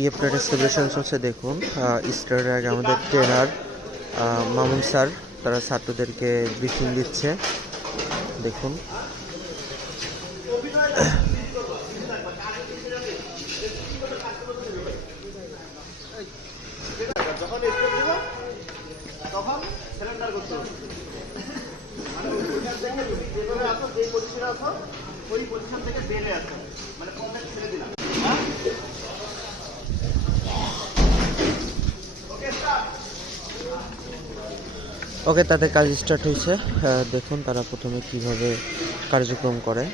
ইয়ে প্লেটের সেলিব্রেশন চলছে দেখুন। স্টারের আগে আমাদের ট্রেনার মামুন স্যার তারা ছাত্রদেরকে ব্রিফিং দিচ্ছে দেখুন। তখন সিলিন্ডার করতে হবে, মানে ওইখান থেকে যেভাবে আসো, যেই পজিশনে আসো ওই পজিশন থেকে বেড়ে আসো, মানে কমপ্লেক্স ছেড়ে দিলাম। ওকে, তাদের কাজ স্টার্ট হয়েছে। দেখুন তারা প্রথমে কিভাবে কার্যক্রম করে।